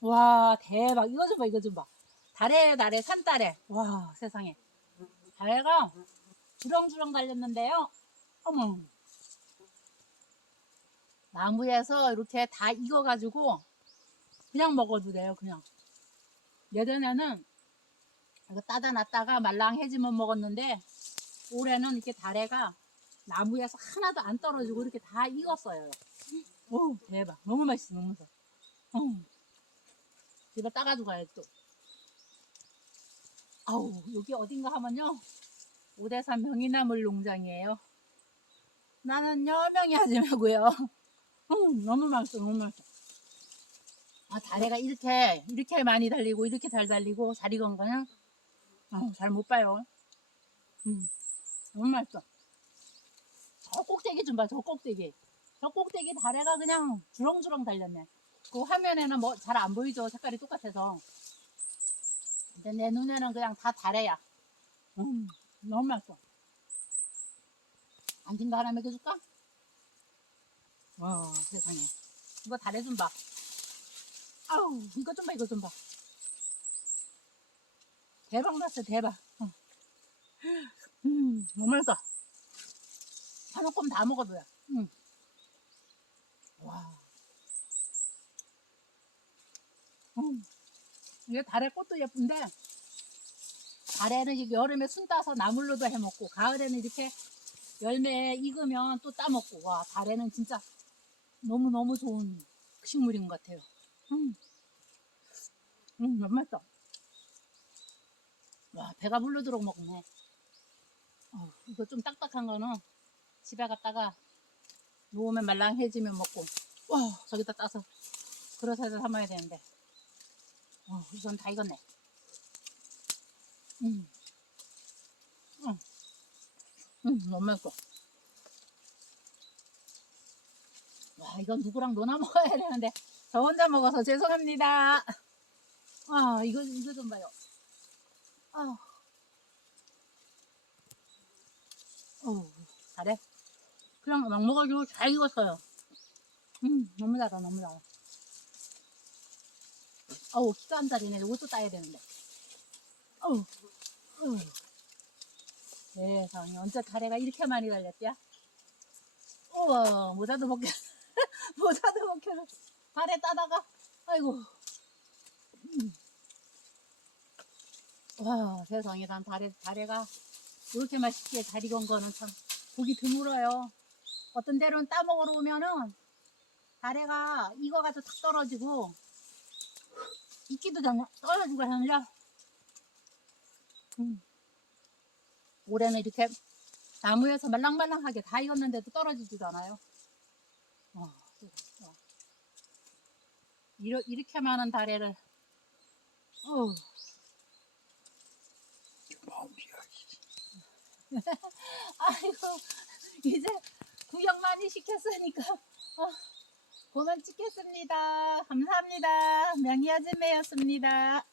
와 대박. 이거 좀 봐 이거 좀봐. 달에 달에 산달에. 와 세상에. 달가 주렁주렁 달렸는데요. 어머. 나무에서 이렇게 다 익어가지고 그냥 먹어도 돼요 그냥. 예전에는 이거 따다 놨다가 말랑해지면 먹었는데 올해는 이렇게 달에가 나무에서 하나도 안 떨어지고 이렇게 다 익었어요. 오 대박. 너무 맛있어 너무 맛있어. 어. 집에 따가지고 가야지 또. 아우 여기 어딘가 하면요 오대산 명이나물 농장이에요. 나는요 명이 하지 말고요. 음, 너무 맛있어 너무 맛있어. 아 다래가 이렇게 이렇게 많이 달리고 이렇게 잘 달리고 잘 익은 거는 아, 잘못 봐요. 음, 너무 맛있어. 저 꼭대기 좀 봐, 저 꼭대기. 저 꼭대기 다래가 그냥 주렁주렁 달렸네. 그 화면에는 뭐 잘 안 보이죠. 색깔이 똑같아서. 근데 내 눈에는 그냥 다 다래야. 음, 너무 맛있어. 안진 거 하나 먹여줄까? 와, 세상에. 이거 다래 좀 봐. 아우, 이거 좀 봐, 이거 좀 봐. 대박 났어, 대박. 어. 음, 너무 맛있어. 한 움큼 다 먹어도요. 음. 와. 음. 이게 달의 꽃도 예쁜데 달에는 여름에 순 따서 나물로도 해 먹고 가을에는 이렇게 열매 익으면 또 따 먹고 와 달에는 진짜 너무 너무 좋은 식물인 것 같아요. 음, 음 너무 맛있어. 와 배가 불러들어 먹네. 어, 이거 좀 딱딱한 거는 집에 갔다가 누우면 말랑해지면 먹고 와 저기다 따서 그릇에서 담아야 되는데 어, 우선 다 익었네. 음. 음. 음, 너무 맛있어. 와, 이건 누구랑 노나 먹어야 되는데, 저 혼자 먹어서 죄송합니다. 아, 이거, 이거 좀 봐요. 아. 어 잘해. 그냥 막 먹어가지고 잘 익었어요. 음, 너무 잘하, 너무 잘하. 어우, 키가 한 달이네. 이것도 따야 되는데. 어우, 어우. 세상에, 언제 가래가 이렇게 많이 달렸냐? 우와, 모자도 벗겨, 모자도 벗겨, 발에 따다가, 아이고. 음. 와, 세상에, 난 다래, 다래가 이렇게 맛있게 잘 익은 거는 참 보기 드물어요. 어떤 데로는 따먹으러 오면은, 다래가 익어가지고 탁 떨어지고, 익기도 전에 떨어지고 하느라 음. 올해는 이렇게 나무에서 말랑말랑하게 다 익었는데도 떨어지지도 않아요. 어, 어. 이러, 이렇게 많은 다래를 어. 아이고 이제 구경 많이 시켰으니까 어, 그만 찍겠습니다. 감사합니다. 명희 아줌매였습니다.